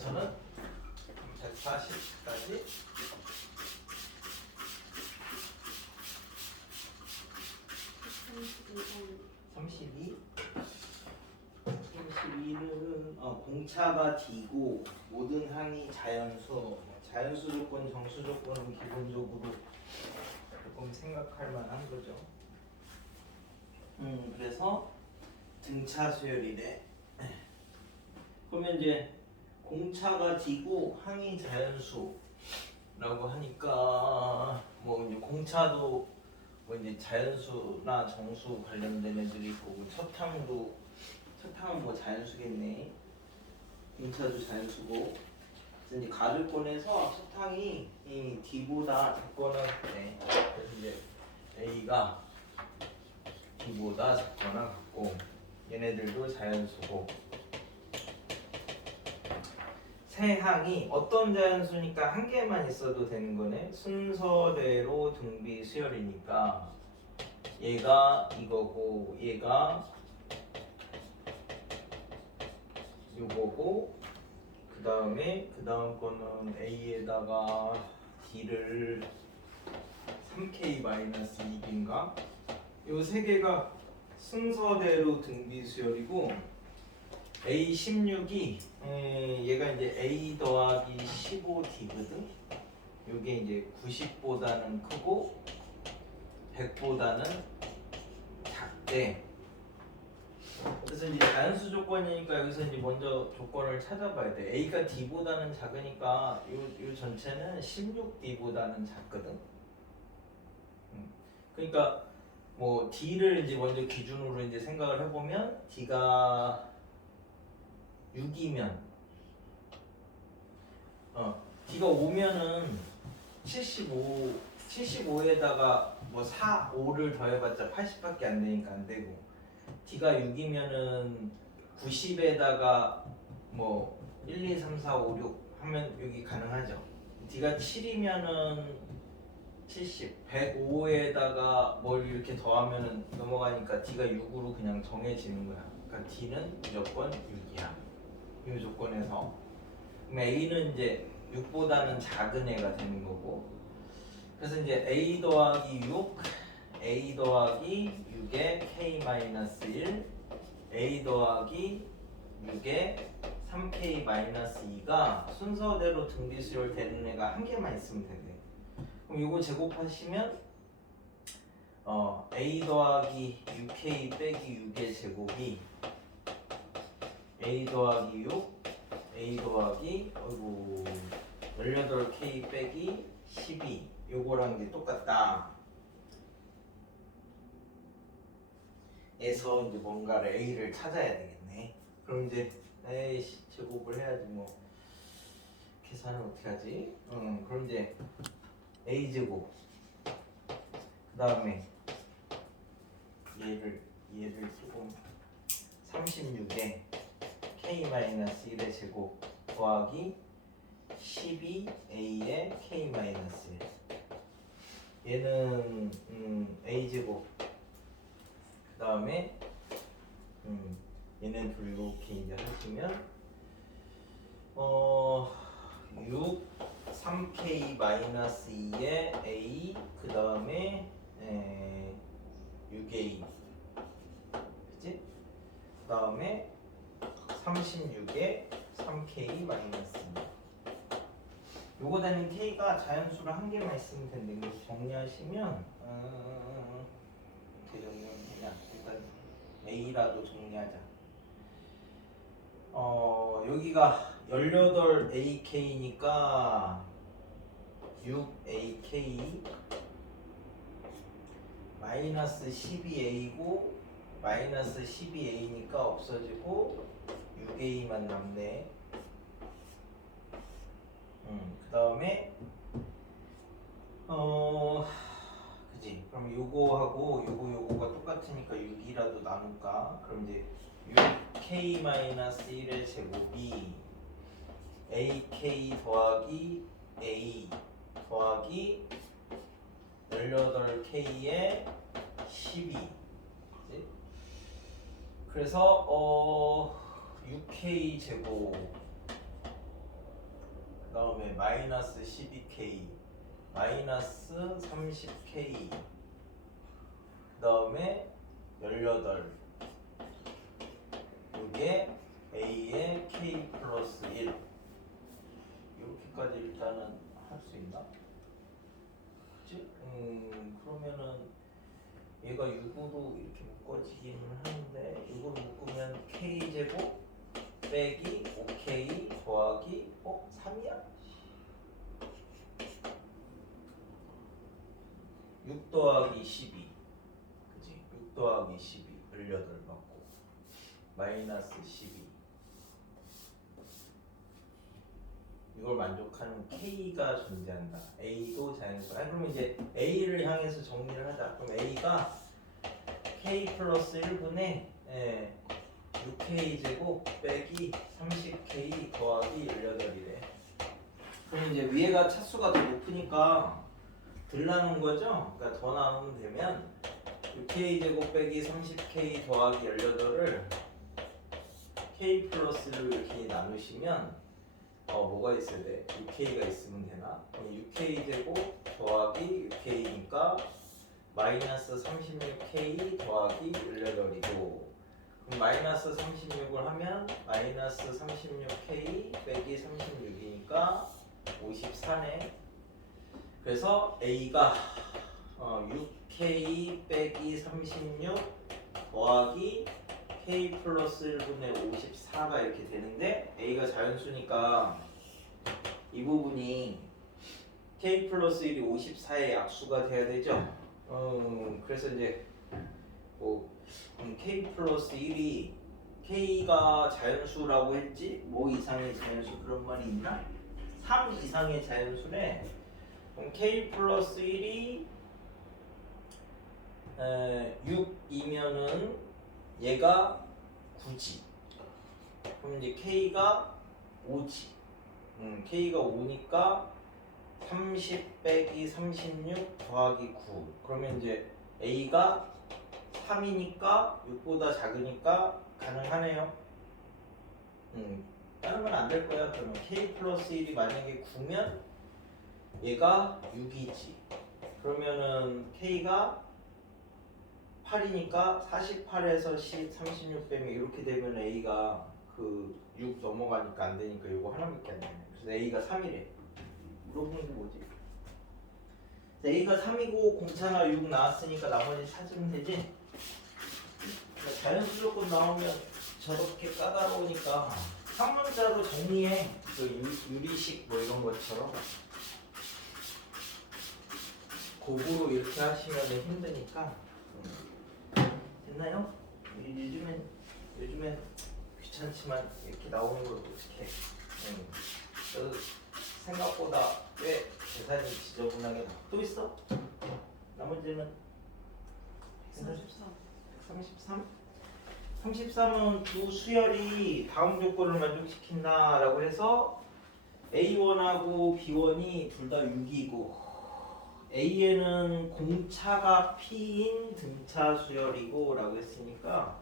여기서는 140까지 32 32는 공차가 D고 모든 항이 자연수 자연수 조건, 정수 조건은 기본적으로 조금 생각할 만한 거죠. 그래서 등차 수열이래. 그러면 이제 공차가 D고 항이 자연수라고 하니까 뭐 이제 공차도 뭐 이제 자연수나 정수 관련된 애들이 있고 첫 항은 뭐 자연수겠네. 공차도 자연수고. 그래서 이제 가르권에서 첫 항이 이 D보다 작거나 같네. 그래서 이제 A가 D보다 작거나 같고 얘네들도 자연수고. 세 항이 어떤 자연수니까 한 개만 있어도 되는 거네. 순서대로 등비 수열이니까 얘가 이거고 얘가 요거고 그 다음 거는 A에다가 D를 3K-2인가 요 세 개가 순서대로 등비 수열이고 A16이 얘가 이제 A 더하기 15D거든. 요게 이제 90보다는 크고 100보다는 작대. 그래서 이제 자연수 조건이니까 여기서 이제 먼저 조건을 찾아봐야 돼. A가 D보다는 작으니까 요 전체는 16D보다는 작거든. 그러니까 뭐 D를 이제 먼저 기준으로 이제 생각을 해보면 D가 6이면 D가 5면은 75에다가 뭐 4, 5를 더해봤자 80밖에 안 되니까 안 되고 D가 6이면은 90에다가 뭐 1, 2, 3, 4, 5, 6 하면 여기 가능하죠. D가 7이면은 70, 105에다가 뭘 이렇게 더하면은 넘어가니까 D가 6으로 그냥 정해지는 거야. 그러니까 D는 무조건 6이야. 이 조건에서. 그럼 A는 이제 6보다는 작은 애가 되는 거고. 그래서 이제 A 더하기 6, A 더하기 6의 K-1, A 더하기 6의 3K-2가 순서대로 등비수열 되는 애가 한 개만 있으면 된대. 그럼 이거 제곱하시면 A 더하기 6K 빼기 6의 제곱이 A 더하기 6, A 더하기 18K 빼기 12 요거랑 이제 똑같다. 에서 이제 뭔가를 A를 찾아야 되겠네. 그럼 이제 에이씨 제곱을 해야지 뭐 계산을 어떻게 하지? 그럼 이제 A 제곱 그 다음에 얘를 조금 36에 K-1의 제곱 더하기 12A의 K-1 얘는 A제곱 그 다음에 얘네 둘 이렇게 이제 하시면 6 3K-2의 A 그 다음에 6A 그치? 그 다음에 36에 3K-2 요거 되는 K가 자연수로 한 개만 있으면 된다. 이거 정리하시면 어떻게 정리하면 되냐. 일단 A라도 정리하자. 여기가 18AK니까 6AK 마이너스 12A고 마이너스 12A니까 없어지고 6A만 남네. 그 다음에 그지? 그럼 요거하고 요거가 똑같으니까 6이라도 나눌까? 그럼 이제 6K-1의 제곱이 AK 더하기 A 더하기 18K의 12 그치? 그래서 6K 제곱 그 다음에 마이너스 12K 마이너스 30K 그 다음에 18 이게 A의 K 플러스 1 이렇게까지 일단은 할 수 있나? 그치? 그러면은 얘가 6으로 이렇게 묶어지기는 하는데 6으로 묶으면 K제곱 빼기 5K 더하기 3이야? 6 더하기 12 그치? 6 더하기 12 18 맞고 마이너스 12 이걸 만족하는 K가 존재한다. A도 자연수. 그러면 이제 A를 향해서 정리를 하자. 그럼 A가 K 플러스 1분의 6K 제곱 빼기 30K 더하기 18이래. 그럼 이제 위에가 차수가 더 높으니까 덜 나눈 거죠? 그러니까 더 나누면 되면 6K 제곱 빼기 30K 더하기 18을 K 플러스를 이렇게 나누시면 뭐가 있어야 돼? 6K가 있으면 되나? 그럼 6K 제곱 더하기 6K니까 마이너스 36K 더하기 18이고 그럼 마이너스 36을 하면 마이너스 36K 빼기 36이니까 54네. 그래서 A가 6K 빼기 36 더하기 K 플러스 1분의 54가 이렇게 되는데 A가 자연수니까 이 부분이 K 플러스 1이 54의 약수가 돼야 되죠. 그래서 이제 K 플러스 1이 K가 자연수라고 했지? 뭐 이상의 자연수 그런 말이 있나? 3 이상의 자연수래. 그럼 K 플러스 1이 6이면은 얘가 9지. 그럼 이제 K가 5지. K가 5니까 30 빼기 36 더하기 9. 그러면 이제 A가 3이니까 6보다 작으니까 가능하네요. 다른 건 안 될 거야. 그러면 K 플러스 1이 만약에 9면 얘가 6이지. 그러면은 K가 8이니까 48에서 36 빼면 이렇게 되면 A가 그 6 넘어가니까 안 되니까 이거 하나밖에 안 되네. 그래서 A가 3이래. 물어보는 게 뭐지? A가 3이고 공차가 6 나왔으니까 나머지 찾으면 되지? 그러니까 자연수 조건 나오면 저렇게 까다로우니까 상문자로 정리해. 그 유리식 뭐 이런 것처럼 곡으로 이렇게 하시면 힘드니까. 됐나요? 요즘엔 귀찮지만 이렇게 나오는 걸 어떻게 해? 그래서 생각보다 꽤 계산이 지저분하게 나와. 또 있어? 나머지는 133. 33은 두 수열이 다음 조건을 만족시킨다라고 해서 A1하고 B1이 둘 다 6이고 A에는 공차가 P인 등차 수열이고 라고 했으니까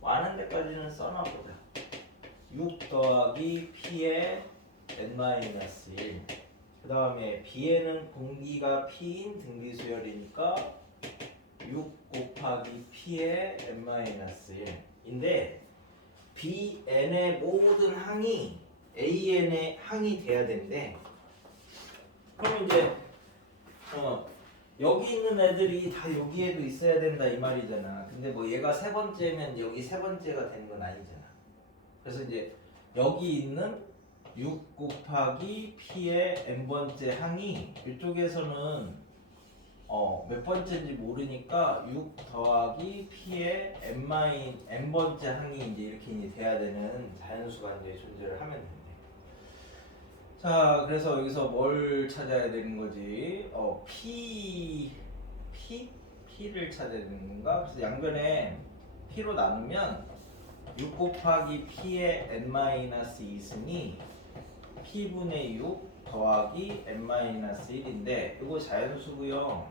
많은 데까지는 써놔보자. 6 더하기 P의 n-1 그 다음에 B에는 공기가 P인 등비 수열이니까 6 곱하기 P의 n-1 인데 Bn의 모든 항이 AN의 항이 돼야 된대. 그럼 이제 여기 있는 애들이 다 여기에도 있어야 된다 이 말이잖아. 근데 뭐 얘가 세 번째면 여기 세 번째가 되는 건 아니잖아. 그래서 이제 여기 있는 6 곱하기 P의 n번째 항이 이쪽에서는 몇 번째인지 모르니까 6 더하기 P의 n번째 항이 이제 이렇게 이제 돼야 되는 자연수가 이제 존재를 하면 된대. 자, 그래서 여기서 뭘 찾아야 되는 거지? P를 찾아야 되는 건가? 그래서 양변에 P로 나누면 6 곱하기 P의 n-2승이 P분의 6 더하기 n-1인데 이거 자연수고요.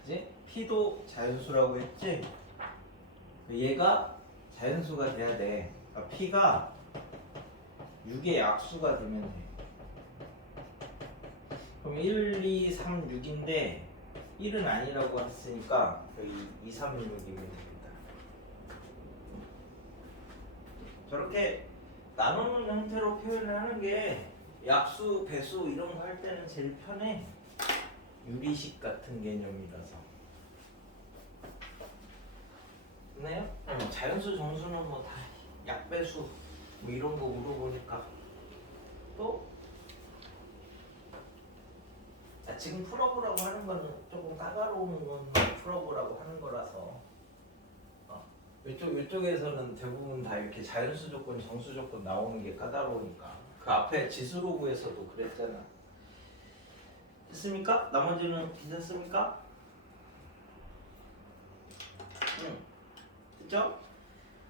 그치? P도 자연수라고 했지? 얘가 자연수가 돼야 돼. 그러니까 P가 6의 약수가 되면 돼. 그럼 1, 2, 3, 6인데 1은 아니라고 했으니까 여기 2, 3, 6이면 됩니다. 저렇게 나누는 형태로 표현을 하는 게 약수, 배수 이런 거 할 때는 제일 편해. 유리식 같은 개념이라서. 맞나요? 자연수, 정수는 뭐 다 약배수 뭐 이런 거 물어보니까 또 지금 풀어보라고 하는 거는 조금 까다로운 건 풀어보라고 하는 거라서 이쪽에서는 대부분 다 이렇게 자연수 조건, 정수 조건 나오는 게 까다로우니까 그 앞에 지수로그에서도 그랬잖아. 됐습니까? 나머지는 괜찮습니까? 응. 됐죠?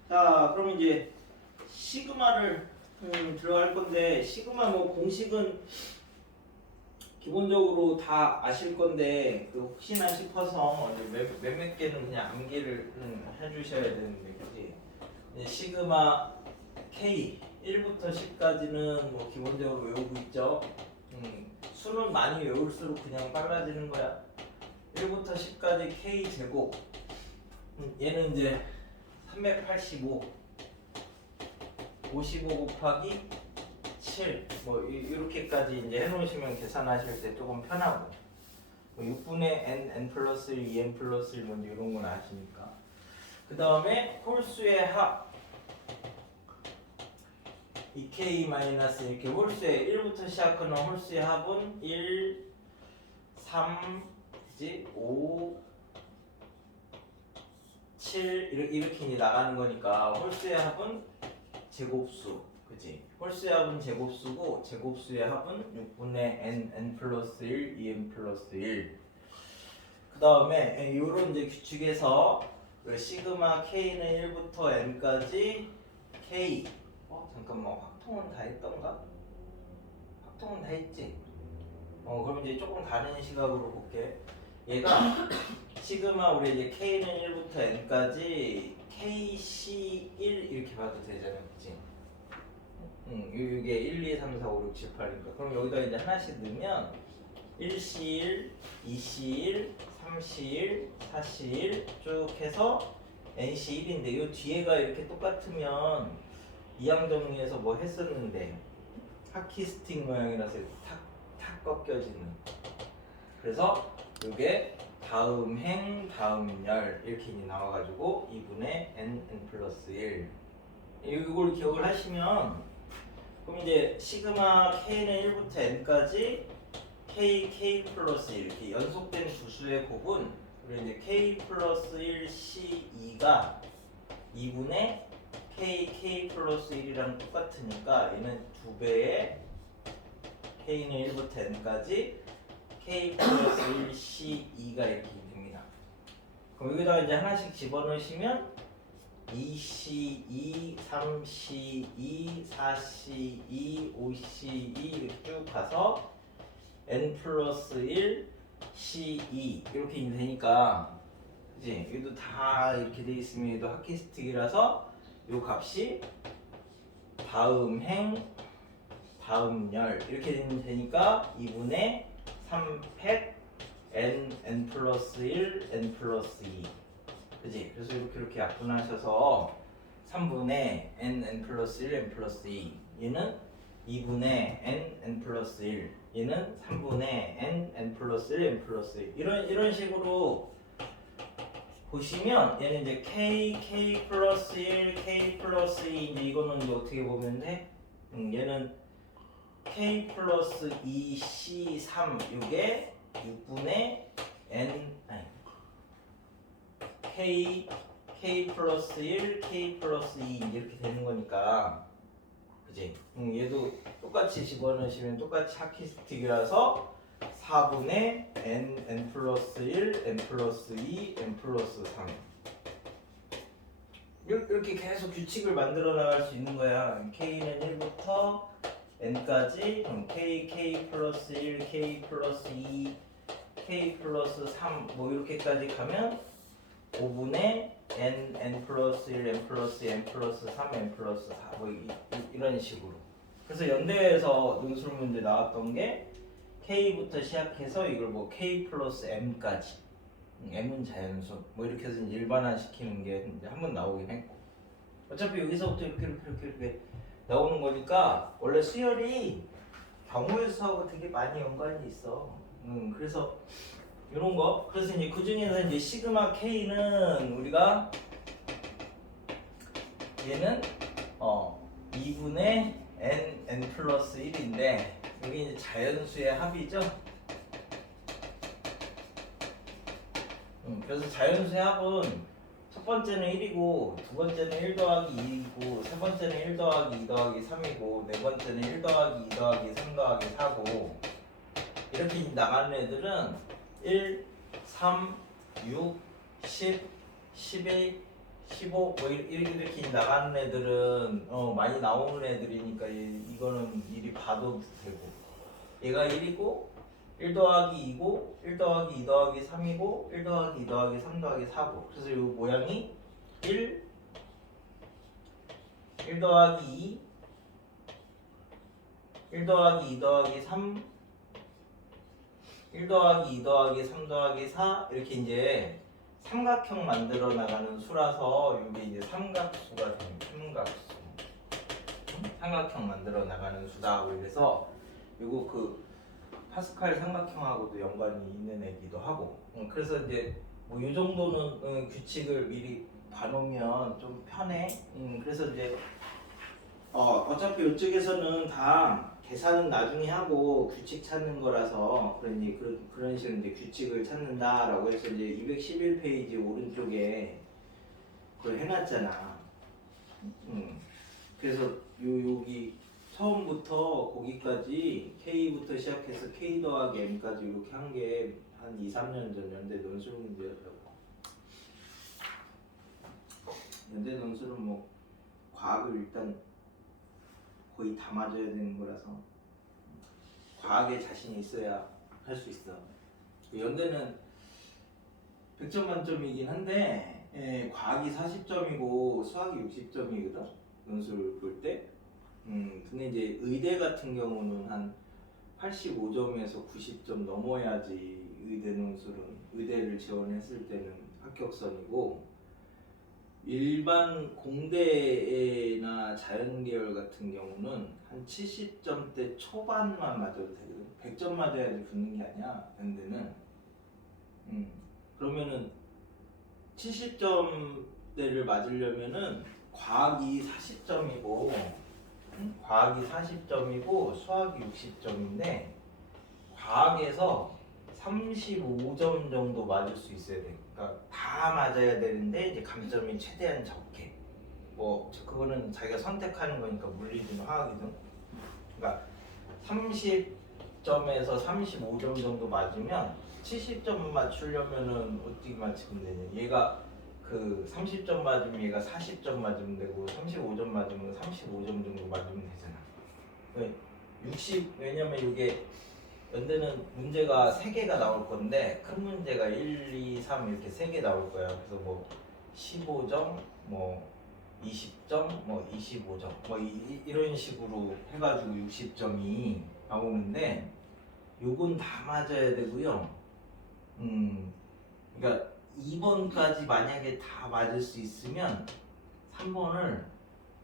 자, 그럼 이제 시그마를 들어갈 건데 시그마 뭐 공식은 기본적으로 다 아실 건데 그 혹시나 싶어서 몇몇 개는 그냥 암기를 해주셔야 되는데 그지? 시그마 K 1부터 10까지는 뭐 기본적으로 외우고 있죠. 수는 많이 외울수록 그냥 빨라지는 거야. 1부터 10까지 K 제곱 얘는 이제 385 55 곱하기 7 뭐 이렇게까지 이제 해놓으시면 계산하실 때 조금 편하고 뭐 6분의 n 플러스 1, 2n 플러스 1 먼저 이런 건 아시니까 그 다음에 홀수의 합 2k 마이너스 이렇게 홀수의 1부터 시작하는 홀수의 합은 1, 3, 5, 7 이렇게 이제 나가는 거니까 홀수의 합은 제곱수 그치? 홀수의 합은 제곱수고 제곱수의 합은 6분의 n 플러스 1, 2n 플러스 1 그 다음에 요런 이제 규칙에서 시그마 k는 1부터 n까지 k 잠깐만 확통은 다 했던가? 확통은 다 했지? 그럼 이제 조금 다른 시각으로 볼게 얘가 시그마 우리 이제 k는 1부터 n까지 kc1 이렇게 봐도 되잖아 그치? 이게 1, 2, 3, 4, 5, 6, 7, 8이니까 그럼 여기다 이제 하나씩 넣으면 1C1, 2C1, 3C1, 4C1 쭉 해서 NC1인데 이 뒤에가 이렇게 똑같으면 이항 정리해서 뭐 했었는데 하키스틱 모양이라서 이렇게 탁 꺾여지는 그래서 이게 다음 행, 다음 열 이렇게 나와가지고 2분의 n 플러스 1 이걸 기억을 하시면 그럼 이제 시그마 k는 1부터 n까지 k 플러스 1 이렇게 연속된 두 수의 곱은 우리 이제 k 플러스 1 c2가 2분의 k 플러스 1이랑 똑같으니까 얘는 2배의 k는 1부터 n까지 k 플러스 1 c2가 이렇게 됩니다. 그럼 여기다가 이제 하나씩 집어넣으시면 2C2, 3C2, 4C2, 5C2 이렇게 쭉 가서 n 플러스 1, C2 이렇게 되니까 그치? 여기도 다 이렇게 돼 있으면 얘도 하키스틱이라서 요 값이 다음 행, 다음 열 이렇게 되니까 2분의 3팩 n 플러스 1, n 플러스 2 그지? 그래서 이렇게 약분하셔서 3분의 n 플러스 1, n 플러스 2 얘는 2분의 n 플러스 1 얘는 3분의 n 플러스 1, n 플러스 1 이런 식으로 보시면 얘는 이제 k 플러스 1, k 플러스 2 이제 이거는 이제 어떻게 보면 돼? 얘는 k 플러스 2, c 3 이게 6분의 n k 플러스 1, k 플러스 2 이렇게 되는 거니까 그지? 얘도 똑같이 집어넣으시면 똑같이 하키스틱이라서 4분의 n 플러스 1, n 플러스 2, n 플러스 3 이렇게 계속 규칙을 만들어 나갈 수 있는 거야. k는 1부터 n까지 k 플러스 1, k 플러스 2, k 플러스 3 뭐 이렇게까지 가면 5분의 n 플러스 1, n 플러스 2, n 플러스 3, n 플러스 4 뭐 이런 식으로. 그래서 연대에서 논술 문제 나왔던 게 K부터 시작해서 이걸 뭐 K 플러스 M까지 M은 자연수 뭐 이렇게 해서 이제 일반화 시키는 게 이제 한번 나오긴 했고 어차피 여기서부터 이렇게 나오는 거니까 원래 수열이 경우의 수하고 되게 많이 연관이 있어. 그래서 이런 거 그래서 이제 그 중에서 이제 시그마 K는 우리가 얘는 2분의 n 플러스 1인데 여기 이제 자연수의 합이죠. 그래서 자연수의 합은 첫 번째는 1이고 두 번째는 1 더하기 2이고 세 번째는 1 더하기 2 더하기 3이고 네 번째는 1 더하기 2 더하기 3 더하기 4고 이렇게 나가는 애들은 1, 3, 6, 10, 11, 15 뭐 이렇게 나가는 애들은 많이 나오는 애들이니까 이거는 미리 봐도 되고 얘가 1이고 1 더하기 2고 1 더하기 2 더하기 3이고 1 더하기 2 더하기 3 더하기 4고 그래서 이 모양이 1 더하기 2 1 더하기 2 더하기 3 1 더하기 2 더하기 3 더하기 4 이렇게 이제 삼각형 만들어 나가는 수라서 이게 이제 삼각수가 됩니다. 삼각형 만들어 나가는 수다. 그래서 이거 그 파스칼 삼각형하고도 연관이 있는 애기도 하고. 그래서 이제 뭐 이 정도는 규칙을 미리 봐놓으면 좀 편해. 그래서 이제 어차피 이쪽에서는 다 계산은 나중에 하고 규칙 찾는 거라서 그러니 그런 식으로 이제 규칙을 찾는다라고 해서 이제 211페이지 오른쪽에 그걸 해놨잖아. 그래서 여기 처음부터 거기까지 K부터 시작해서 K 더하기 M까지 이렇게 한 게 한 2, 3년 전 연대 논술 문제였다고. 연대 논술은 뭐 과학을 일단 거의 다 맞아야 되는 거라서 과학에 자신이 있어야 할 수 있어. 연대는 100점 만점이긴 한데 과학이 40점이고 수학이 60점이거든 논술 볼 때. 근데 이제 의대 같은 경우는 한 85점에서 90점 넘어야지 의대 논술은 의대를 지원했을 때는 합격선이고 일반 공대나 자연계열 같은 경우는 한 70점대 초반만 맞아도 되거든. 100점 맞아야지 붙는 게 아니야. 연대는. 그러면은 70점대를 맞으려면은 과학이 40점이고 과학이 40점이고 수학이 60점인데 과학에서 35점 정도 맞을 수 있어야 돼. 그러니까 다 맞아야 되는데 이제 감점이 최대한 적게. 뭐 그거는 자기가 선택하는 거니까 물리든 화학이든. 그러니까 30점에서 35점 정도 맞으면 70점 맞추려면은 어떻게 맞추면 되냐? 얘가 그 30점 맞으면 얘가 40점 맞으면 되고 35점 맞으면 35점 정도 맞으면 되잖아. 60 왜냐면 이게 연대는 문제가 3개가 나올 건데 큰 문제가 1, 2, 3 이렇게 3개 나올 거야. 그래서 뭐 15점, 뭐 20점, 뭐 25점, 뭐 이런 식으로 해가지고 60점이 나오는데 요건 다 맞아야 되고요. 그러니까 2번까지 만약에 다 맞을 수 있으면 3번을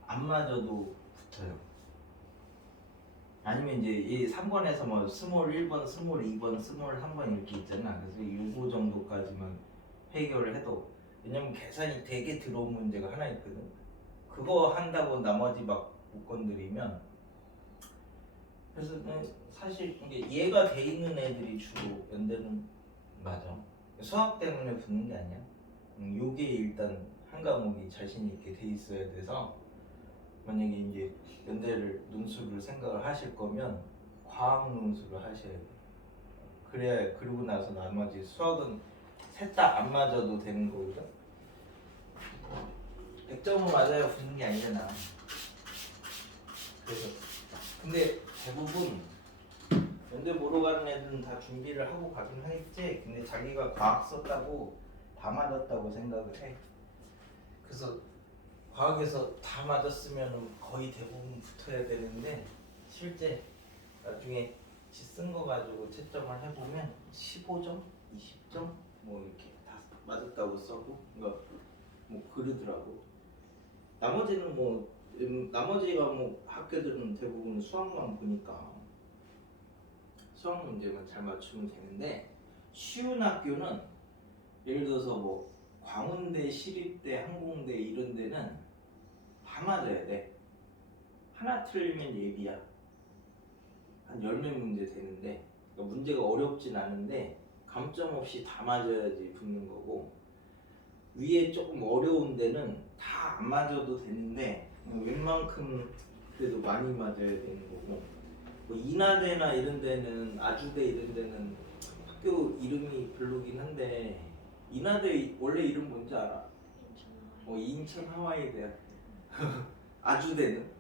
안 맞아도 붙어요. 아니면 이제 이 3번에서 뭐 스몰 1번, 스몰 2번, 스몰 3번 이렇게 있잖아. 그래서 요거 정도까지만 해결을 해도 왜냐면 계산이 되게 들어온 문제가 하나 있거든. 그거 한다고 나머지 막 못 건드리면 그래서 사실 이게 얘가 돼 있는 애들이 주로 연대는 맞아. 수학 때문에 붙는 게 아니야. 요게 일단 한 과목이 자신 있게 돼 있어야 돼서 만약에 이제 연대를 논술을 생각을 하실 거면 과학 논술을 하셔야 돼. 그래야 그러고 나서 나머지 수학은 셋 다 안 맞아도 되는 거거든. 100점은 맞아야 붙는 게 아니잖아. 그래서 근데 대부분 연대 보러 가는 애들은 다 준비를 하고 가긴 하겠지. 근데 자기가 과학 썼다고 다 맞았다고 생각을 해. 그래서 과학에서 다 맞았으면 거의 대부분 붙어야 되는데 실제 나중에 같이 쓴 거 가지고 채점을 해보면 15점, 20점 뭐 이렇게 다 맞았다고 써고 그러니까 뭐 그러더라고. 나머지는 뭐 나머지가 뭐 학교들은 대부분 수학만 보니까 수학 문제만 잘 맞추면 되는데 쉬운 학교는 예를 들어서 뭐 광운대, 시립대, 항공대 이런 데는 다 맞아야 돼. 하나 틀리면 예비야. 한 10몇 문제 되는데 그러니까 문제가 어렵진 않은데 감점 없이 다 맞아야지 붙는 거고 위에 조금 어려운 데는 다 안 맞아도 되는데 웬만큼 그래도 많이 맞아야 되는 거고 뭐 인하대나 이런 데는 아주대 이런 데는 학교 이름이 별로긴 한데 인하대 원래 이름 뭔지 알아? 인천 하와이 대학 아주대는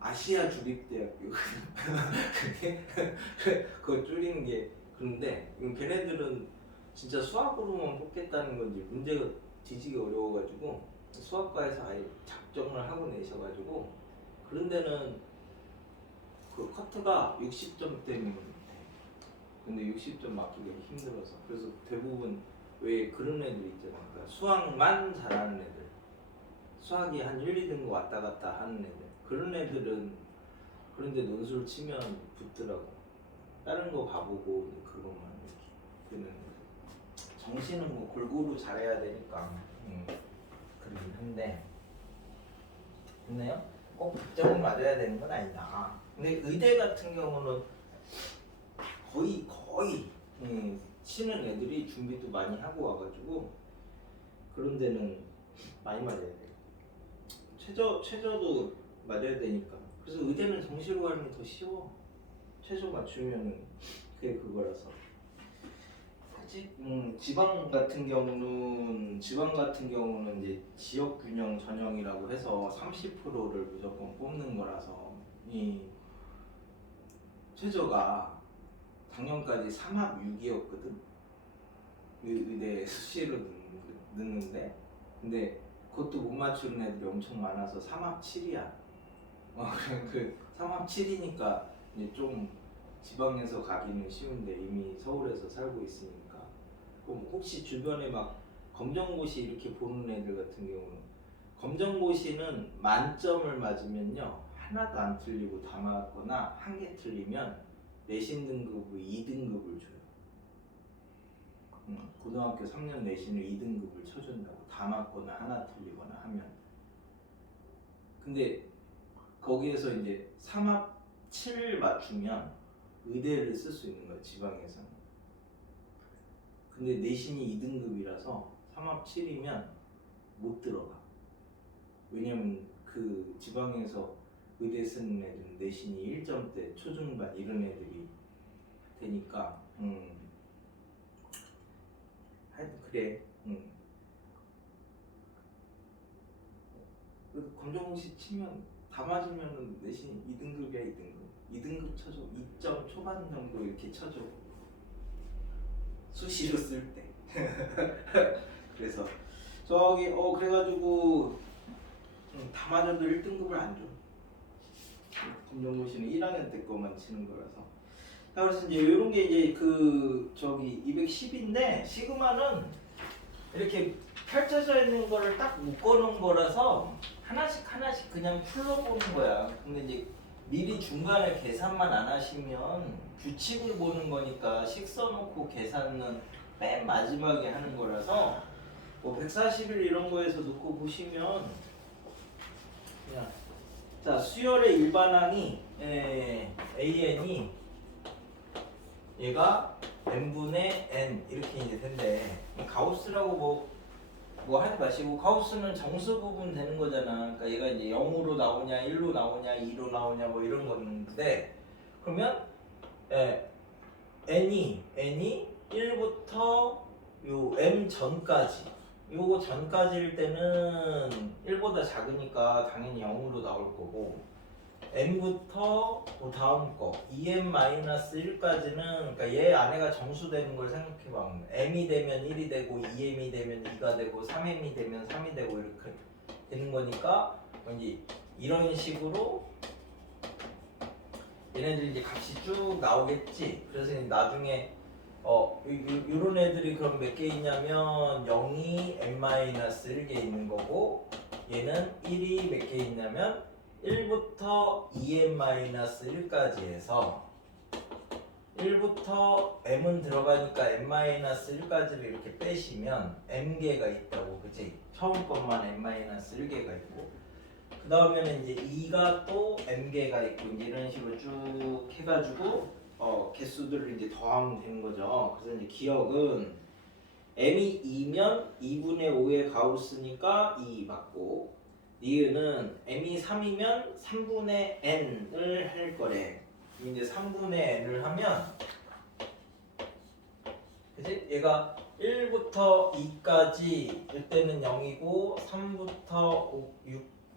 아시아 주립대학교 그거 줄이는 게 그런데 걔네들은 진짜 수학으로만 뽑겠다는 건지 문제가 뒤지게 어려워가지고 수학과에서 아예 작정을 하고 내셔가지고 그런 데는 그 커트가 60점대면 돼. 근데 60점 맞기가 힘들어서 그래서 대부분 왜 그런 애들 있잖아. 그러니까 수학만 잘하는 애들 수학이 한 1, 2등급 왔다 갔다 하는 애들 그런 애들은 그런데 논술 치면 붙더라고. 다른 거 봐보고 그것만 이렇게 되는 애들. 정시는 뭐 골고루 잘해야 되니까 그러긴 한데 좋네요. 꼭 100점을 맞아야 되는 건 아니다. 근데 의대 같은 경우는 거의 치는 애들이 준비도 많이 하고 와가지고 그런 데는 많이 맞아야 돼. 최저도 맞아야 되니까. 그래서 의대는 정시로 가는 게 더 쉬워. 최저 맞추면은 그게 그거라서. 지방 같은 경우는 이제 지역 균형 전형이라고 해서 30%를 무조건 뽑는 거라서 이 최저가 작년까지 3합 6이었거든. 의대 수시로 넣는데 근데 그것도 못 맞추는 애들이 엄청 많아서 3합 7이야. 그 3합 7이니까 이제 좀 지방에서 가기는 쉬운데 이미 서울에서 살고 있으니까. 그럼 혹시 주변에 막 검정고시 이렇게 보는 애들 같은 경우는 검정고시는 만점을 맞으면요 하나도 안 틀리고 다 맞거나 한 개 틀리면 내신 등급을 2등급을 줘요. 고등학교 3년 내신을 2등급을 쳐준다고 다 맞거나 하나 틀리거나 하면. 근데 거기에서 이제 3합 7 맞추면 의대를 쓸 수 있는 거예요 지방에서는. 근데 내신이 2등급이라서 3합 7이면 못 들어가. 왜냐면 그 지방에서 의대 쓰는 애들은 내신이 1점대 초중반 이런 애들이 되니까 하여튼 그래. 그래서 검정고시 치면 다 맞으면 내신이 2등급이야 2등급 쳐줘. 2점 초반 정도 이렇게 쳐줘 수시로 쓸 때. 그래서 저기 그래가지고 다 맞아도 1등급을 안 줘. 검정고시는 1학년 때 거만 치는 거라서. 그래서 이제 이런 게 이제 그 저기 210인데 시그마는 이렇게 펼쳐져 있는 거를 딱 묶어놓은 거라서 하나씩 그냥 풀러보는 거야. 근데 이제 미리 중간에 계산만 안 하시면 규칙을 보는 거니까 식 써놓고 계산은 맨 마지막에 하는 거라서 뭐 140일 이런 거에서 놓고 보시면 그냥 자 수열의 일반항이 AN이 얘가 n분의 n 이렇게 이제 된대. 가우스라고 뭐 하지 마시고 가우스는 정수 부분 되는 거잖아. 그러니까 얘가 이제 0으로 나오냐 1로 나오냐 2로 나오냐 뭐 이런 건데 그러면 n이 1부터 요 m 전까지 요거 전까지일 때는 1보다 작으니까 당연히 0으로 나올 거고 m부터 그 다음 거 2m-1까지는 그러니까 얘 안에가 정수되는 걸 생각해봐. m이 되면 1이 되고 2m이 되면 2가 되고 3m이 되면 3이 되고 이렇게 되는 거니까 이제 이런 식으로 얘네들이 이제 값이 쭉 나오겠지. 그래서 이제 나중에 요런 애들이 그럼 몇 개 있냐면 0이 n-1개 있는 거고, 얘는 1이 몇 개 있냐면 1부터 2n-1까지 해서 1부터 m은 들어가니까 n-1까지를 이렇게 빼시면 m개가 있다고, 그치? 처음 것만 n-1개가 있고, 그 다음에는 이제 2가 또 m개가 있고, 이제 이런 식으로 쭉 해가지고 개수들을 이제 더하면 되는 거죠. 그래서 이제 기억은 m이 2면 2분의 5의 가우스니까 2 맞고, 니은은 m이 3이면 3분의 n을 할 거래. 이제 3분의 n을 하면, 그치? 얘가 1부터 2까지 이때는 0이고, 3부터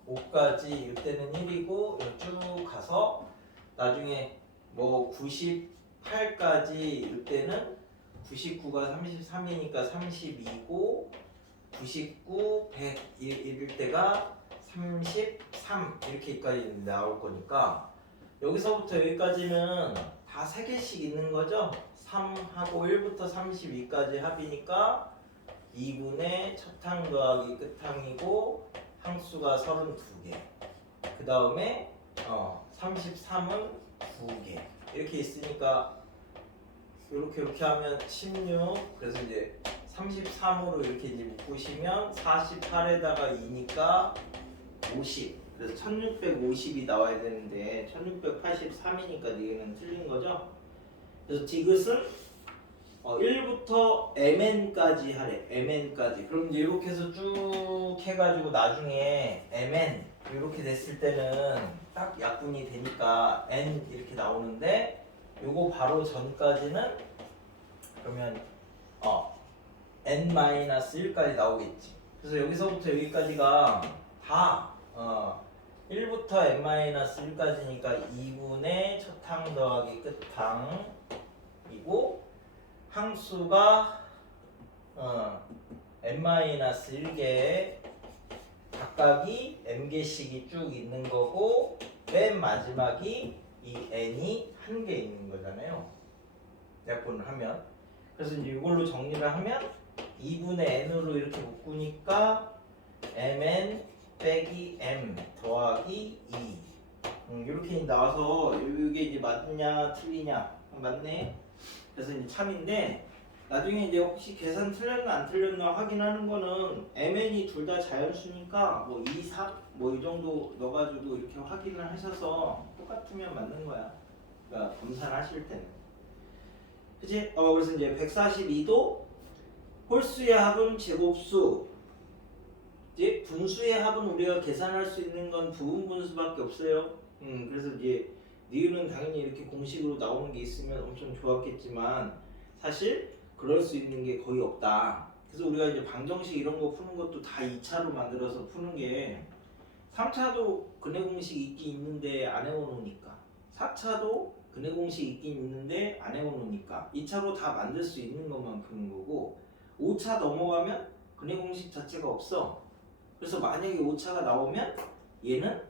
5까지 이때는 1이고, 쭉 가서 나중에 뭐 98까지 이때는 99가 33이니까 32고, 99, 100 이럴 때가 33 이렇게까지 나올 거니까, 여기서부터 여기까지는 다 3개씩 있는 거죠. 3하고 1부터 32까지 합이니까 2분의 첫항 더하기 끝항이고, 항수가 32개. 그 다음에 33은 9개. 이렇게 있으니까 이렇게 하면 16. 그래서 이제 33으로 이렇게 이제 묶으시면 48에다가 2니까 50. 그래서 1650이 나와야 되는데 1683이니까 이게는 틀린 거죠. 그래서 디귿은 1부터 mn까지 하래. mn까지. 그럼 이제 이렇게 해서 쭉 해가지고 나중에 mn 이렇게 됐을 때는 딱 약분이 되니까 n 이렇게 나오는데, 요거 바로 전까지는 그러면 n-1까지 나오겠지. 그래서 여기서부터 여기까지가 다 1부터 n-1까지니까 2분의 첫항 더하기 끝항이고, 항수가 n-1개 각각이 m개씩이 쭉 있는 거고, 맨 마지막이 이 n이 한 개 있는 거잖아요. 약분을 하면. 그래서 이제 이걸로 정리를 하면 2분의 n으로 이렇게 묶으니까 mn 빼기 m 더하기 2 이렇게 나와서 이게 이제 맞냐 틀리냐. 맞네. 그래서 이제 참인데, 나중에 이제 혹시 계산 틀렸나 안 틀렸나 확인하는 거는 mn이 둘 다 자연수니까 뭐 2, 3 뭐 이 정도 넣어가지고 이렇게 확인을 하셔서 똑같으면 맞는 거야. 그러니까 검사를 하실 때는. 그치? 그래서 이제 142도 홀수의 합은 제곱수. 이제 분수의 합은 우리가 계산할 수 있는 건 부분 분수밖에 없어요. 그래서 이제 니은은 당연히 이렇게 공식으로 나오는 게 있으면 엄청 좋았겠지만, 사실 그럴 수 있는 게 거의 없다. 그래서 우리가 이제 방정식 이런 거 푸는 것도 다 2차로 만들어서 푸는 게, 3차도 근해 공식 있긴 있는데 안 해오니까, 4차도 근해 공식 있긴 있는데 안 해오니까 2차로 다 만들 수 있는 것만 푸는 거고, 5차 넘어가면 근해 공식 자체가 없어. 그래서 만약에 5차가 나오면 얘는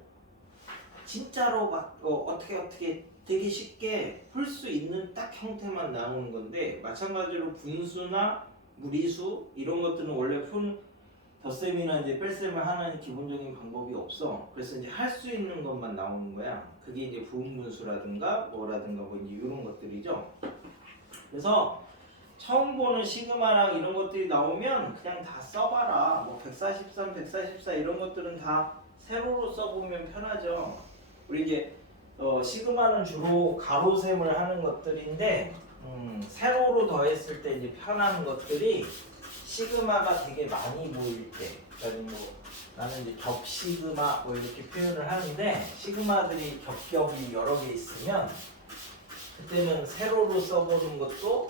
진짜로 막 어떻게 되게 쉽게 풀 수 있는 딱 형태만 나오는 건데, 마찬가지로 분수나 무리수 이런 것들은 원래 덧셈이나 이제 뺄셈을 하는 기본적인 방법이 없어. 그래서 이제 할 수 있는 것만 나오는 거야. 그게 이제 부분분수라든가 뭐라든가 뭐 이제 이런 것들이죠. 그래서 처음 보는 시그마랑 이런 것들이 나오면 그냥 다 써봐라. 뭐 143, 144 이런 것들은 다 세로로 써보면 편하죠. 우리 이제 시그마는 주로 가로셈을 하는 것들인데, 세로로 더했을 때 이제 편한 것들이 시그마가 되게 많이 보일 때, 그러니까 뭐 나는 이제 겹시그마 뭐 이렇게 표현을 하는데, 시그마들이 겹겹이 여러 개 있으면 그때는 세로로 써보는 것도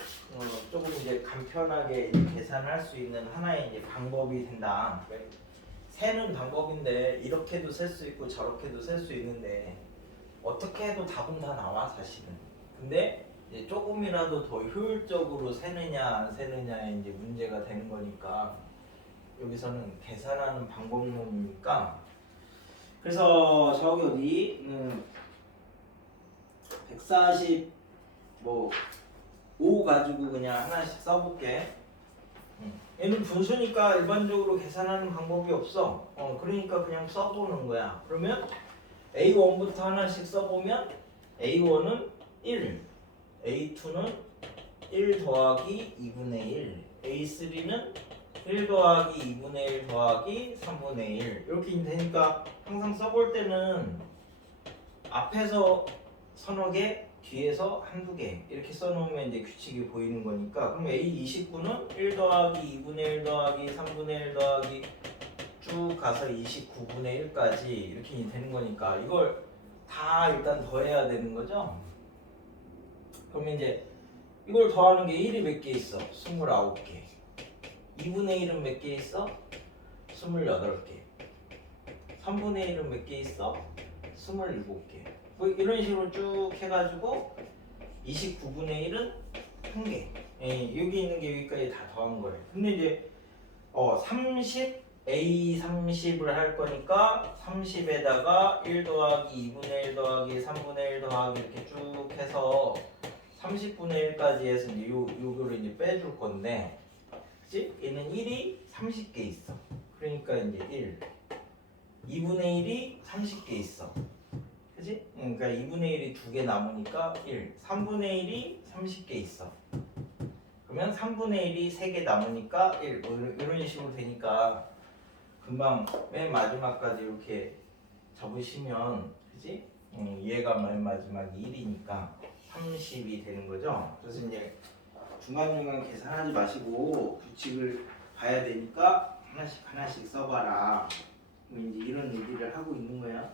조금 이제 간편하게 계산을 할 수 있는 하나의 이제 방법이 된다. 세는 방법인데 이렇게도 셀 수 있고 저렇게도 셀 수 있는데, 어떻게 해도 답은 다 나와 사실은. 근데 이제 조금이라도 더 효율적으로 세느냐 안 세느냐에 이제 문제가 되는 거니까, 여기서는 계산하는 방법론이니까. 그래서 저기 어디 140 뭐 5 가지고 그냥 하나씩 써볼게. 얘는 분수니까 일반적으로 계산하는 방법이 없어. 그러니까 그냥 써보는 거야. 그러면 A1부터 하나씩 써보면 A1은 1, A2는 1 더하기 2분의 1, A3는 1 더하기 2분의 1 더하기 3분의 1 이렇게 되니까 항상 써볼 때는 앞에서 서너 개, 뒤에서 한두 개 이렇게 써놓으면 이제 규칙이 보이는 거니까 그럼 A29는 1 더하기 2분의 1 더하기 3분의 1 더하기 쭉 가서 29분의 1까지 이렇게 되는 거니까 이걸 다 일단 더해야 되는 거죠. 그러면 이제 이걸 더하는 게 1이 몇 개 있어? 29개. 2분의 1은 몇 개 있어? 28개. 3분의 1은 몇 개 있어? 27개. 뭐 이런 식으로 쭉 해가지고 29분의 1은 1개. 여기 있는 게 여기까지 다 더한 거예요. 근데 이제 30 A30을 할 거니까 30에다가 1 더하기 2분의 1 더하기 3분의 1 더하기 이렇게 쭉 해서 30분의 1까지 해서 이제 요거를 이제 빼줄 건데, 그치? 얘는 1이 30개 있어. 그러니까 이제 1. 2분의 1이 30개 있어. 그치? 그러니까 2분의 1이 2개 남으니까 1. 3분의 1이 30개 있어. 그러면 3분의 1이 3개 남으니까 1. 뭐 이런 식으로 되니까 금방 맨 마지막까지 이렇게 잡으시면, 그치? 얘가 맨 마지막이 1이니까 30이 되는 거죠. 그래서 이제 중간중간 계산하지 마시고 규칙을 봐야 되니까 하나씩 써봐라. 이제 이런 얘기를 하고 있는 거야.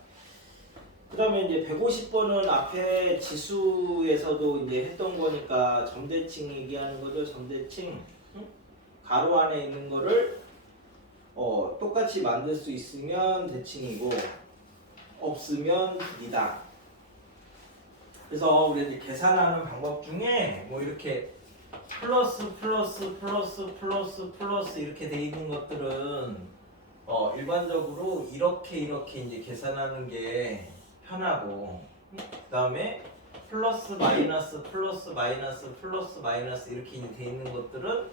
그 다음에 이제 150번은 앞에 지수에서도 이제 했던 거니까 점대칭 얘기하는 거죠. 점대칭. 가로 안에 있는 거를 똑같이 만들 수 있으면 대칭이고 없으면 비다. 그래서 우리 이제 계산하는 방법 중에 뭐 이렇게 플러스 이렇게 돼 있는 것들은 일반적으로 이렇게 이제 계산하는 게 편하고, 그 다음에 플러스 마이너스 이렇게 돼 있는 것들은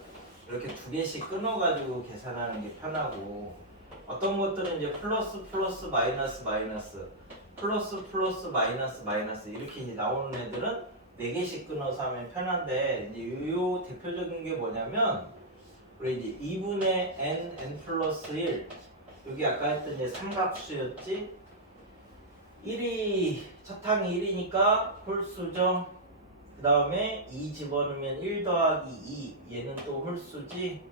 이렇게 두 개씩 끊어가지고 계산하는 게 편하고, 어떤 것들은 이제 플러스 마이너스 이렇게 이제 나오는 애들은 네 개씩 끊어서 하면 편한데, 이제 요 대표적인 게 뭐냐면 우리 이제 2분의 n 플러스 1, 여기 아까 했던 이제 삼각수였지. 1이 첫 항이 1이니까 홀수죠. 그 다음에 2 집어넣으면 1 더하기 2, 얘는 또 홀수지.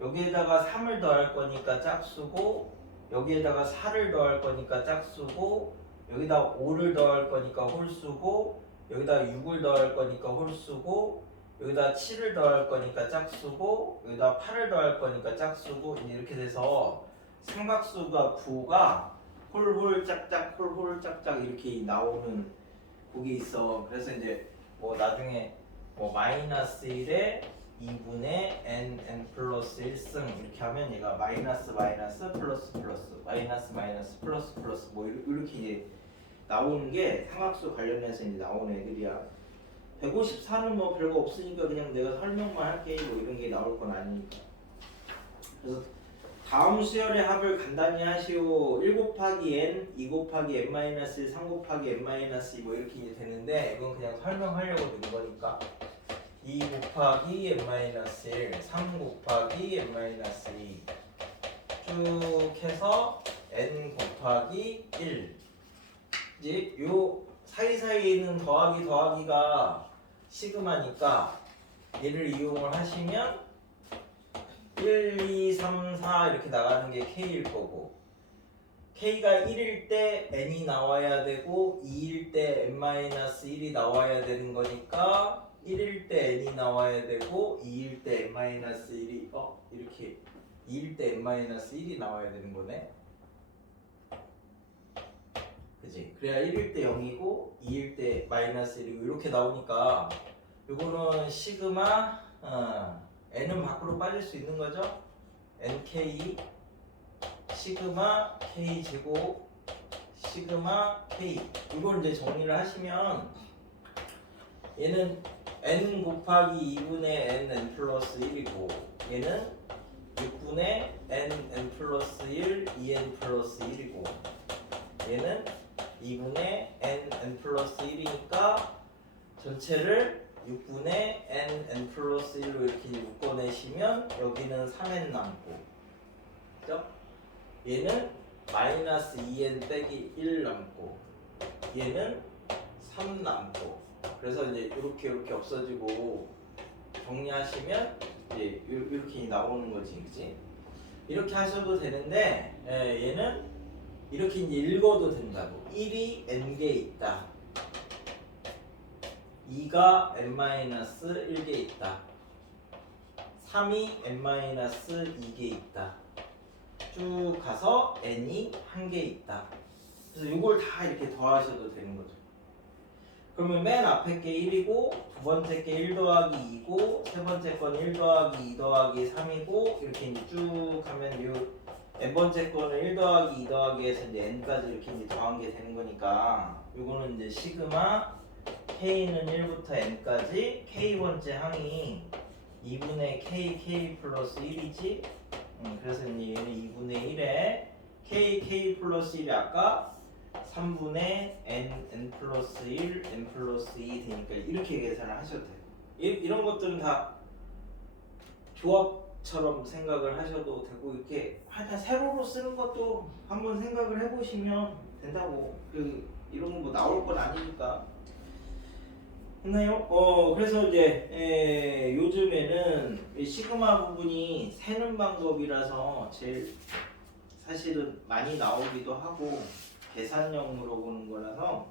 여기에다가 3을 더할 거니까 짝수고, 여기에다가 4를 더할 거니까 짝수고, 여기다 5를 더할 거니까 홀수고, 여기다 6을 더할 거니까 홀수고, 여기다 7을 더할 거니까 짝수고, 여기다 8을 더할 거니까 짝수고, 이제 이렇게 돼서 삼각수가 9가 홀홀 짝짝 이렇게 나오는 곡이 있어. 그래서 이제 뭐 나중에 뭐 마이너스 1에 2분의 n 플러스 1승 이렇게 하면 얘가 마이너스 플러스 플러스 뭐 이렇게 이제 나오는 게 삼각수 관련해서 이제 나오는 애들이야. 154는 뭐 별거 없으니까 그냥 내가 설명만 할게. 뭐 이런 게 나올 건 아니니까. 그래서 다음 수열의 합을 간단히 하시오. 1 곱하기 n, 2 곱하기 n-1, 3 곱하기 n-2 뭐 이렇게 이제 되는데, 이건 그냥 설명하려고 된 거니까 2 곱하기 n-1, 3 곱하기 n-2 쭉 해서 n 곱하기 1. 이제 요 사이사이에 있는 더하기가 시그마니까 얘를 이용을 하시면 1, 2, 3, 4 이렇게 나가는 게 K일 거고, K가 1일 때 N이 나와야 되고 2일 때 N-1이 나와야 되는 거니까 1일 때 N이 나와야 되고 2일 때 N-1이 이렇게 2일 때 N-1이 나와야 되는 거네. 그치? 그래야 1일 때 0이고 2일 때 -1이고 이렇게 나오니까 요거는 시그마 n은 밖으로 빠질 수 있는 거죠. nk 시그마 k 제곱 시그마 k, 이걸 이제 정리를 하시면 얘는 n 곱하기 2분의 n 플러스 1이고 얘는 6분의 n 플러스 1 2n 플러스 1이고 얘는 2분의 n 플러스 1이니까 전체를 6분의 n 플러스 1로 이렇게 묶어내시면 여기는 3n 남고 그죠? 얘는 마이너스 2n 빼기 1 남고 얘는 3 남고 그래서 이제 이렇게 없어지고 정리하시면 이제 이렇게 나오는 거지, 그치? 이렇게 하셔도 되는데 얘는 이렇게 이제 읽어도 된다고. 1이 n개 있다. 2가 n-1개 있다. 3이 n-2개 있다. 쭉 가서 n이 1개 있다. 그래서 이걸 다 이렇게 더하셔도 되는 거죠. 그러면 맨 앞에 게 1이고 두 번째 게 1 더하기 2고 세 번째 건 1 더하기 2 더하기 3이고 이렇게 이제 쭉 하면 요 n번째 거는 1 더하기 2 더하기 해서 이제 n까지 이렇게 이제 더한 게 되는 거니까 요거는 이제 시그마 k는 1부터 n까지 k번째 항이 2분의 k 플러스 1이지 그래서 이제 얘는 2분의 1에 k 플러스 1이 아까 3분의 n 플러스 1 n 플러스 2 되니까 이렇게 계산을 하셔도 돼요. 이런 것들은 다 조합처럼 생각을 하셔도 되고 이렇게 하여튼 세로로 쓰는 것도 한번 생각을 해보시면 된다고. 이런 거 뭐 나올 건 아니니까. 했나요? 그래서 이제 요즘에는 시그마 부분이 세는 방법이라서 제일 사실은 많이 나오기도 하고 계산형 물어보는 거라서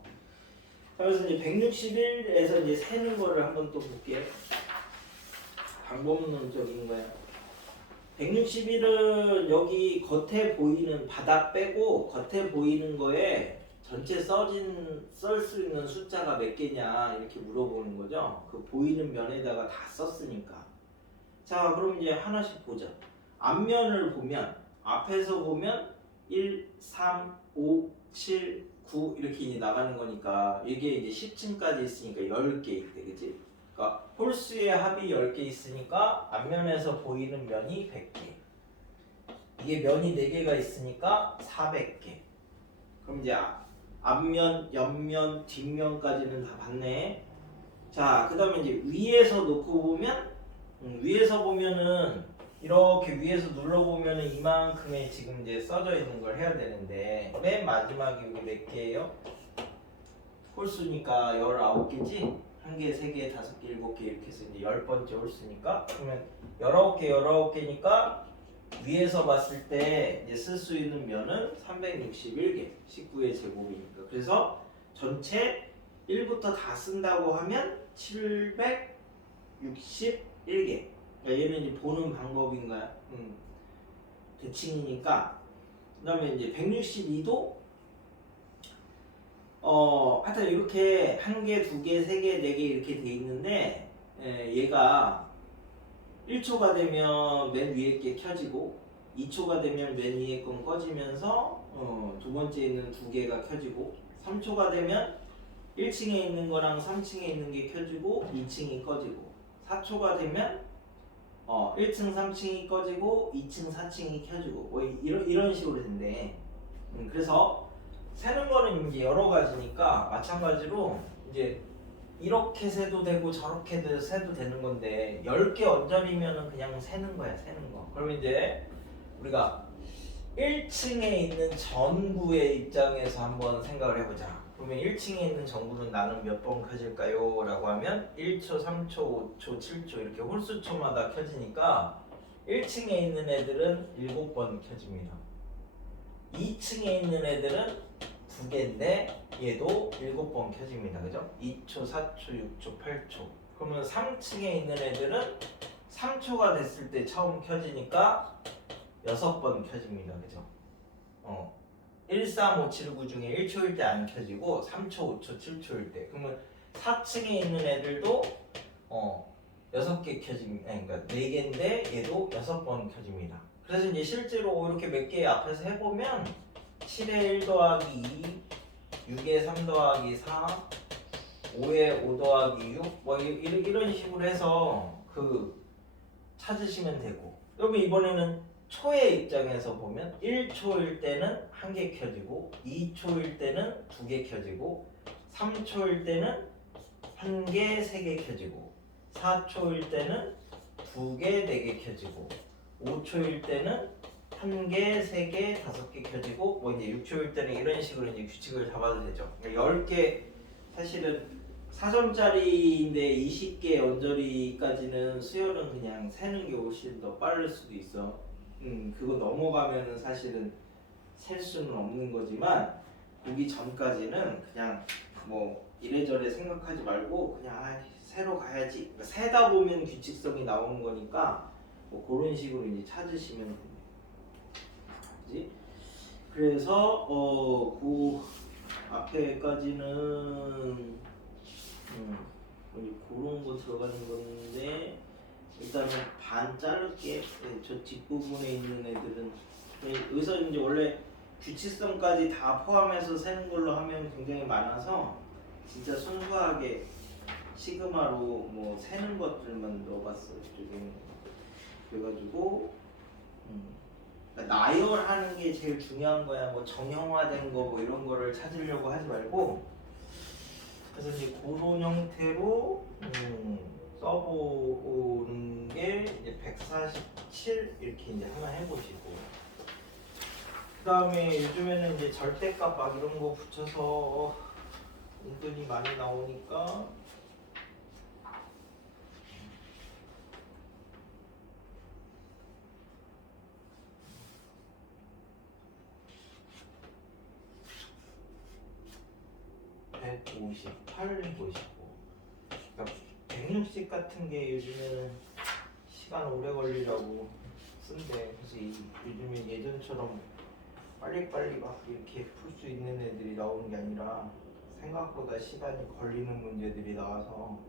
그래서 이제 161에서 이제 세는 거를 한번 또 볼게요. 방법론적인 거야. 161은 여기 겉에 보이는 바닥 빼고 겉에 보이는 거에 전체 쓸 수 있는 숫자가 몇 개냐 이렇게 물어보는 거죠. 그 보이는 면에다가 다 썼으니까. 자, 그럼 이제 하나씩 보자. 앞면을 보면 앞에서 보면 1, 3, 5, 7, 9 이렇게 이제 나가는 거니까 이게 이제 10층까지 있으니까 10개 있대, 그치? 그러니까 홀수의 합이 10개 있으니까 앞면에서 보이는 면이 100개. 이게 면이 4개가 있으니까 400개. 그럼 이제 앞면, 옆면, 뒷면까지는 다 봤네. 자, 그 다음에 이제 위에서 놓고 보면 위에서 보면은 이렇게 위에서 눌러보면은 이만큼의 지금 이제 써져 있는 걸 해야 되는데 맨 마지막에 여기 몇 개예요? 홀수니까 19개지? 1개, 3개, 5개, 7개 이렇게 해서 이제 10번째 홀수니까 그러면 19개니까 위에서 봤을 때 이제 쓸 수 있는 면은 361개 19의 제곱이니까 그래서 전체 1부터 다 쓴다고 하면 761개 그러니까 얘는 이제 보는 방법인 거야. 대칭이니까. 그 다음에 이제 162도 하여튼 이렇게 1개, 2개, 3개, 4개 이렇게 돼 있는데 얘가 1초가 되면 맨 위에 게 켜지고 2초가 되면 맨 위에 건 꺼지면서 두 번째 있는 2개가 켜지고 3초가 되면 1층에 있는 거랑 3층에 있는 게 켜지고 2층이 꺼지고 4초가 되면 1층 3층이 꺼지고 2층 4층이 켜지고 뭐 이런 식으로 된대. 그래서 세는 거는 이제 여러 가지니까 마찬가지로 이제 이렇게 세도 되고 저렇게 세도 되는 건데 10개 언저리면은 그냥 세는 거야, 세는 거. 그러면 이제 우리가 1층에 있는 전구의 입장에서 한번 생각을 해보자. 그러면 1층에 있는 전구는 나는 몇 번 켜질까요? 라고 하면 1초, 3초, 5초, 7초 이렇게 홀수초마다 켜지니까 1층에 있는 애들은 7번 켜집니다. 2층에 있는 애들은 2개인데 얘도 7번 켜집니다. 그죠? 2초, 4초, 6초, 8초. 그러면 3층에 있는 애들은 3초가 됐을 때 처음 켜지니까 6번 켜집니다. 그죠? 1, 3, 5, 7, 9 중에 1초일 때 안 켜지고 3초, 5초, 7초일 때. 그러면 4층에 있는 애들도 6개 켜집니다. 그러니까 4개인데 얘도 6번 켜집니다. 그래서 이제 실제로 이렇게 몇 개 앞에서 해보면 7에 1 더하기 2, 6에 3 더하기 4, 5에 5 더하기 6 뭐 이런 식으로 해서 그 찾으시면 되고 그러면 이번에는 초의 입장에서 보면 1초일 때는 한 개 켜지고 2초일 때는 두 개 켜지고 3초일 때는 한 개, 세 개 켜지고 4초일 때는 두 개, 네 개 켜지고 5초일 때는 한 개, 세 개, 다섯 개 켜지고 뭐 이제 6초일 때는 이런 식으로 이제 규칙을 잡아도 되죠. 그러니까 10개 사실은 4점짜리인데 20개 언저리까지는 수열은 그냥 세는 게 훨씬 더 빠를 수도 있어. 그거 넘어가면은 사실은 셀 수는 없는 거지만 보기 전까지는 그냥 뭐 이래저래 생각하지 말고 그냥 세로 가야지. 그러니까 세다 보면 규칙성이 나오는 거니까 뭐 그런 식으로 이제 찾으시면 됩니다. 그지? 그래서 그 앞에까지는 그런 거 들어가는 건데 일단은 반 자를게. 네, 저 뒷부분에 있는 애들은 여기서 이제 원래 규칙성까지 다 포함해서 세는 걸로 하면 굉장히 많아서 진짜 순수하게 시그마로 뭐 세는 것들만 넣어봤어 이쪽에. 그래가지고 그러니까 나열하는 게 제일 중요한 거야. 뭐 정형화된 거 뭐 이런 거를 찾으려고 하지 말고 그래서 이제 그런 형태로 써보는 게 이제 147 이렇게 이제 하나 해보시고 그 다음에 요즘에는 이제 절대값 막 이런 거 붙여서 은근히 많이 나오니까 (158) 해보시고 그러니까 160 같은 게 요즘에는 시간 오래 걸리라고 쓴대. 그래서 요즘에 예전처럼 빨리빨리 막 이렇게 풀 수 있는 애들이 나오는 게 아니라 생각보다 시간이 걸리는 문제들이 나와서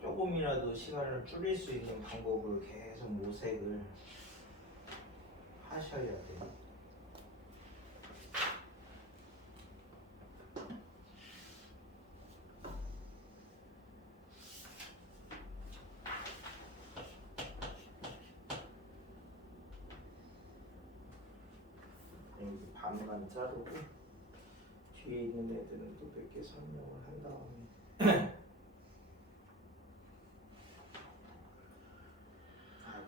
조금이라도 시간을 줄일 수 있는 방법을 계속 모색을 하셔야 돼요. 여기 반만 자르고 뒤에 있는 애들은 또 몇 개 설명을 한 다음에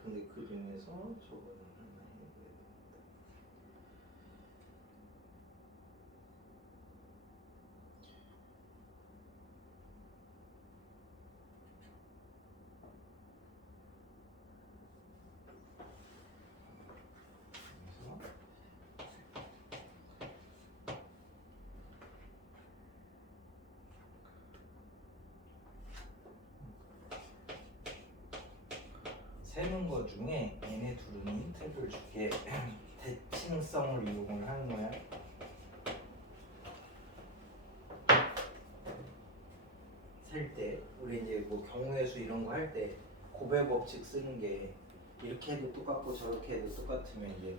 근데 그 중에서 저거는 하나 해야 되겠다. 세는 거 중에 얘네 둘은 힌트를 줄게. 대칭성을 이용을 하는 거야. 셀 때 우리 이제 뭐 경우의 수 이런 거 할 때 고배 법칙 쓰는 게 이렇게 해도 똑같고 저렇게 해도 똑같으면 이제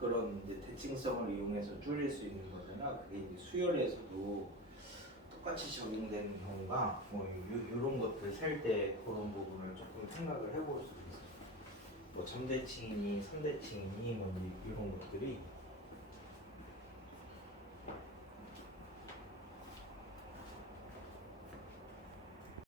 그런 이제 대칭성을 이용해서 줄일 수 있는 거잖아. 그게 이제 수열에서도 똑같이 적용되는 경우가 뭐 이런 것들 셀 때 그런 부분을 조금 생각을 해볼 수 있어. 뭐 점대칭이니 3대칭이니 뭐 이런 것들이